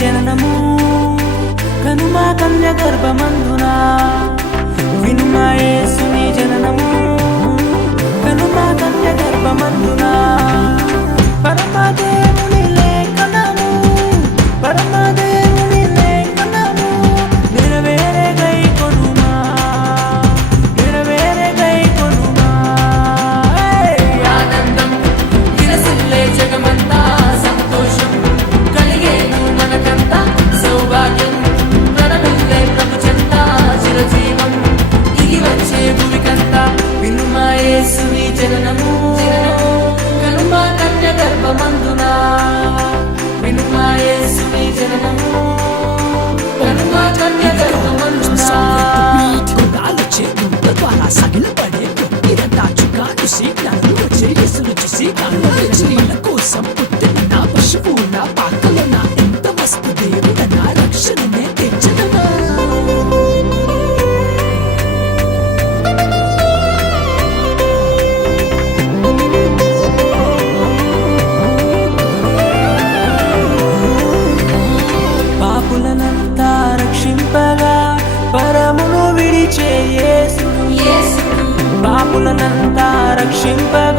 జననము కనుమా కన్య గర్భమందునా వినుమా యేసుని జననము కనుమా కన్య గర్భమందునా పరమదేవుని లేఖనము పరమదేవుని లేఖనము నెరవేరే గై కొనుమా నెరవేరే గై కొనుమా ఆనందం విరసిల్లే జగమంతా సంతోషం కలిగేను మనకంతా సౌభాగ్యం ప్రణమిల్లే ప్రభు చెంత చిరజీవం దిగి వచ్చే భూమికంతా వినుమా యేసుని జననము కనుమా కన్య గర్భమందునా వినుమా యేసుని జననము కనుమా కన్య గర్భమందునా కొండాలు చేతుల ద్వారా సగిలపడే ఇదంతా చుక్కాను సీట్లను వచ్చే యేసును చూసి కళ్ళు మన కోసం పుట్టిన నా పశువు నా పాకలో నా ఎంత మస్తు దేవుడ నా రక్షణనే తెచ్చదనా పాపులనంతా రక్షింపగా పరమును విడిచే యేసుడు పాపులనంతా రక్షింపగా